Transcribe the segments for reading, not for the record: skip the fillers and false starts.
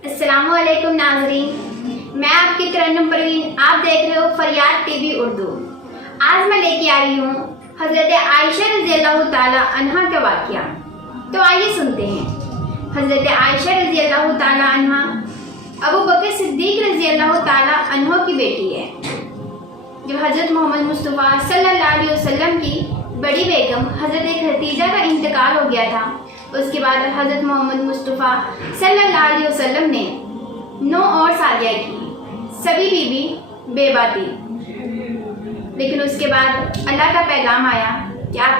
अस्सलामु अलैकुम नाज़रीन, मैं आपकी तरन्नुम परवीन। आप देख रहे हो फरियाद टीवी उर्दू। आज मैं लेके आई हूँ हज़रत आयशा रज़ी अल्लाह ताला अन्हा का वाक़या। तो आइए सुनते हैं। हज़रत आयशा रज़ी अल्लाह ताला अन्हा अबू बकर सिद्दीक़ रज़ी अल्लाह ताला अन्हो की बेटी है। जब हज़रत मोहम्मद मुस्तफ़ा सल्लल्लाहु अलैहि वसल्लम की बड़ी बेगम हज़रत खदीजा का इंतकाल हो गया था, उसके बाद हज़रत मोहम्मद मुस्तफ़ा सल्लल्लाहु अलैहि वसल्लम ने 9 और शादियाँ की, सभी बीवी बेवा थी। लेकिन उसके बाद अल्लाह का पैगाम आया कि आप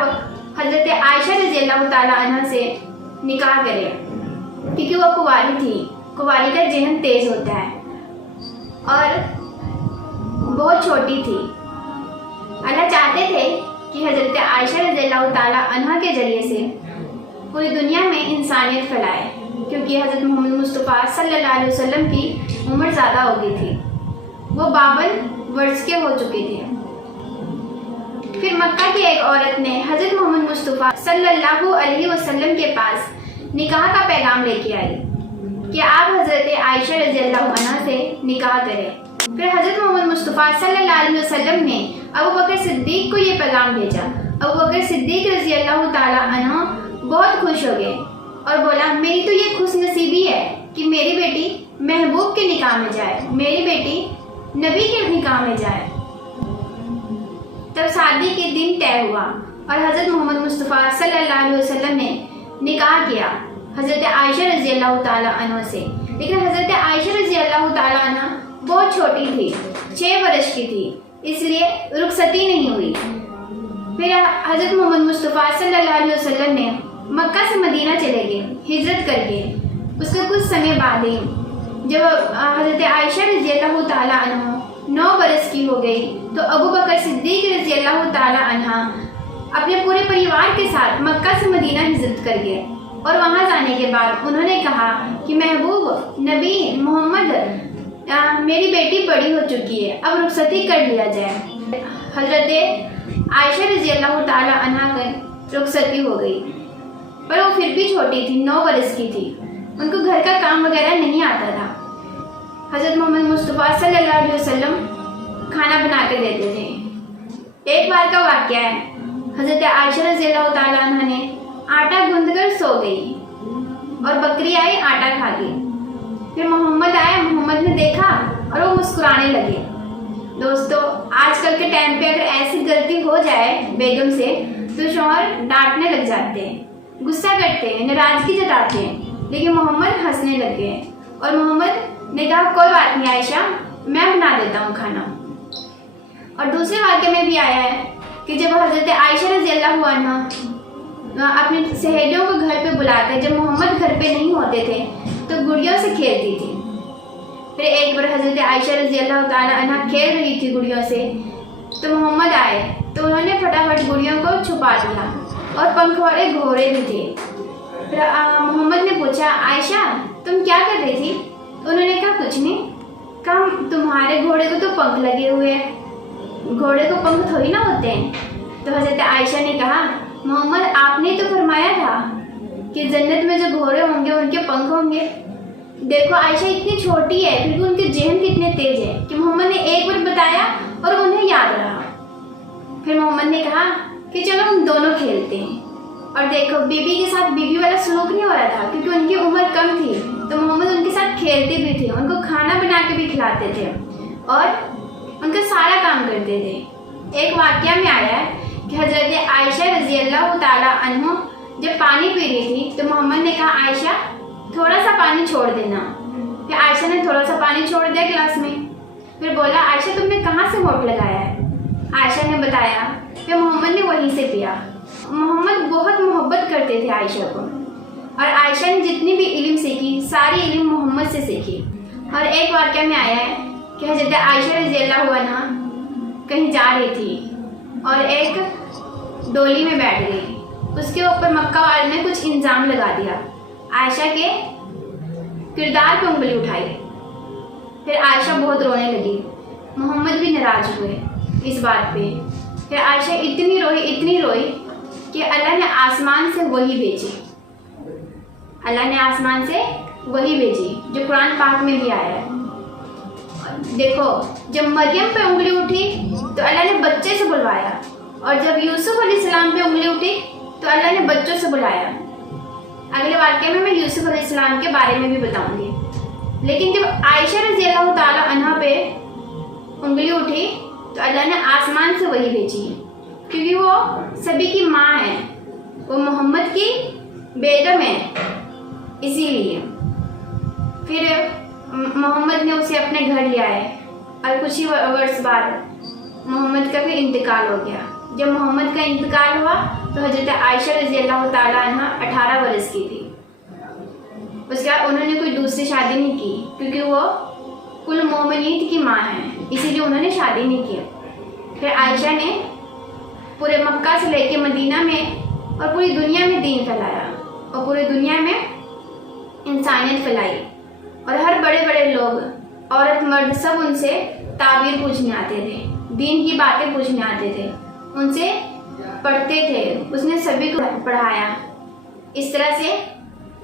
हज़रत आयशा रज़ी अल्लाह ताला अन्हा से निकाह करें, क्योंकि वो कुंवारी थी। कुंवारी का जहन तेज़ होता है और बहुत छोटी थी। अल्लाह चाहते थे कि हज़रत आयशा रज़ी अल्लाह ताला अन्हा के ज़रिए से पूरी दुनिया में इंसानियत फैलाए, क्योंकि हज़रत मोहम्मद मुस्तफ़ा सल्लल्लाहु अलैहि वसल्लम की उम्र ज़्यादा हो गई थी। वो 52 वर्ष के हो चुके थे। फिर मक्का की एक औरत ने हज़रत मोहम्मद मुस्तफ़ा सल्लल्लाहु अलैहि वसल्लम के पास निकाह का पैगाम लेके आई कि आप हज़रत आयशा रज़ी अल्लाह अन्हा से निकाह करें। फिर हज़रत मोहम्मद मुस्तफ़ा सल्लल्लाहु अलैहि वसल्लम ने अबू बकर सिद्दीक़ को ये पैगाम भेजा। अबू बकर सिद्दीक़ रज़ी अल्लाह ताला अन्हु बहुत खुश हो गए और बोला, मेरी तो ये खुश नसीबी है कि मेरी बेटी महबूब के निकाह में जाए, मेरी बेटी नबी के निकाह में जाए। तब शादी के दिन तय हुआ और हज़रत मोहम्मद मुस्तफ़ा सल्लल्लाहु अलैहि वसल्लम ने निकाह किया हज़रत आयशा रज़ी अल्लाह ताला अन्हा से। लेकिन हज़रत आयशा रज़ी अल्लाह ताला अन्हा बहुत छोटी थी, 6 वर्ष की थी, इसलिए रुखसती नहीं हुई। फिर हज़रत मोहम्मद मुस्तफ़ा सल्लल्लाहु अलैहि वसल्लम ने मक्का से मदीना चले गए हिजरत करके। उसके कुछ समय बाद ही जब हज़रत आयशा रज़ी अल्लाह ताला अन्हा 9 बरस की हो गई, तो अबू बकर सिद्दीक़ रज़ी अल्लाह ताला अन्हा अपने पूरे परिवार के साथ मक्का से मदीना हिजरत कर गए। और वहाँ जाने के बाद उन्होंने कहा कि महबूब नबी मोहम्मद, मेरी बेटी बड़ी हो चुकी है, अब रुखसती कर लिया जाए। हज़रत आयशा रज़ी अल्लाह ताला अन्हा की रुखसती हो गई, पर वो फिर भी छोटी थी, 9 बरस की थी। उनको घर का काम वगैरह नहीं आता था। हज़रत मोहम्मद मुस्तफ़ा सल्लल्लाहु अलैहि वसल्लम खाना बना के देते थे। एक बार का वाक़या है, हज़रत आयशा रज़ी अल्लाह ताला अन्हा ने आटा गूंथकर सो गई और बकरी आई, आटा खा गई। फिर मोहम्मद आया, मोहम्मद ने देखा और वो मुस्कुराने लगे। दोस्तों, आजकल के टाइम पे अगर ऐसी गलती हो जाए बेगम से तो शौहर डांटने लग जाते हैं, गुस्सा करते हैं, नाराज़गी जताते हैं। लेकिन मोहम्मद हंसने लग गए और मोहम्मद ने कहा, कोई बात नहीं आयशा, मैं बना देता हूँ खाना। और दूसरे वाक़े में भी आया है कि जब हज़रत आयशा रज़ी अल्लाह अन्हा अपने सहेलियों को घर पे बुलाकर, जब मोहम्मद घर पे नहीं होते थे तो गुड़ियों से खेलती थी। फिर एक बार हज़रत आयशा रज़ी अल्लाह ताला अन्हा खेल रही थी गुड़ियों से, तो मोहम्मद आए तो उन्होंने फटाफट गुड़ियों को छुपा दिया और पंख वाले घोड़े भी थे। फिर मोहम्मद ने पूछा, आयशा तुम क्या कर रही थी? तो उन्होंने कहा, कुछ नहीं। कहा, तुम्हारे घोड़े को तो पंख लगे हुए हैं, घोड़े को पंख थोड़ी ना होते हैं। तो हज़रत आयशा ने कहा, मोहम्मद आपने तो फरमाया था कि जन्नत में जो घोड़े होंगे उनके पंख होंगे। देखो आयशा इतनी छोटी है, फिर भी उनके जहन कितने तेज है कि मोहम्मद ने एक बार बताया और उन्हें याद रहा। फिर मोहम्मद ने कहा कि चलो हम दोनों खेलते हैं। और देखो, बीबी के साथ बीबी वाला सलूक नहीं हो रहा था, क्योंकि उनकी उम्र कम थी, तो मोहम्मद उनके साथ खेलते भी थे, उनको खाना बना के भी खिलाते थे और उनका सारा काम करते थे। एक वाक़या में आया है कि हज़रत आयशा रज़ी अल्लाह ताला अन्हा जब पानी पी रही थी तो मोहम्मद ने कहा, आयशा थोड़ा सा पानी छोड़ देना। फिर आयशा ने थोड़ा सा पानी छोड़ दिया गिलास में। फिर बोला, आयशा तुमने कहाँ से होठ लगाया है? आयशा ने बताया। फिर मोहम्मद ने वहीं से पिया। मोहम्मद बहुत मोहब्बत करते थे आयशा को, और आयशा ने जितनी भी इल्म सीखी सारी इल्म मोहम्मद से सीखी। और एक वाक़या में आया है कि हज़रत आयशा रज़ी अल्लाह अन्हा कहीं जा रही थी और एक डोली में बैठ गई। उसके ऊपर मक्का वाले ने कुछ इंजाम लगा दिया, आयशा के किरदार पे उंगली उठाई। फिर आयशा बहुत रोने लगी, मोहम्मद भी नाराज़ हुए इस बात पे। फिर आयशा इतनी रोई कि अल्लाह ने आसमान से वही भेजी। अल्लाह ने आसमान से वही भेजी जो कुरान पाक में भी आया है। देखो, जब मरियम पे उंगली उठी तो अल्लाह ने बच्चे से बुलवाया, और जब यूसुफ अलैहिस्सलाम पे उंगली उठी तो अल्लाह ने बच्चों से बुलाया। अगले वाक्य में मैं यूसुफ अलैहिस्सलाम के बारे में भी बताऊंगी। लेकिन जब आयशा रज़ी अल्लाह ताला अन्हा पे उंगली उठी तो अल्लाह ने आसमान से वही भेजी, क्योंकि वो सभी की माँ है, वो मोहम्मद की बेगम है, इसीलिए। फिर मोहम्मद ने उसे अपने घर ले आए और कुछ ही वर्ष बाद मोहम्मद का भी इंतकाल हो गया। जब मोहम्मद का इंतकाल हुआ तो हज़रत आयशा रज़ी अल्लाह ताला अन्हा 18 वर्ष की थी। उसके बाद उन्होंने कोई दूसरी शादी नहीं की, क्योंकि वो कुल मोमिनीन की माँ हैं, इसीलिए उन्होंने शादी नहीं की। फिर आयशा ने पूरे मक्का से लेके मदीना में और पूरी दुनिया में दीन फैलाया, और पूरी दुनिया में इंसानियत फैलाई, और हर बड़े बड़े लोग, औरत मर्द, सब उनसे ताबीर पूछने आते थे, दीन की बातें पूछने आते थे, उनसे पढ़ते थे। उसने सभी को पढ़ाया। इस तरह से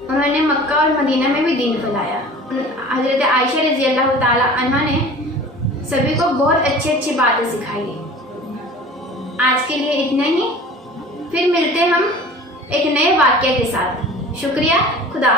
उन्होंने मक्का और मदीना में भी दीन फैलाया। हज़रत आयशा रज़ी अल्लाह ताला अन्हा ने सभी को बहुत अच्छी अच्छी बातें सिखाई। आज के लिए इतना ही, फिर मिलते हम एक नए वाक़या के साथ। शुक्रिया, खुदा।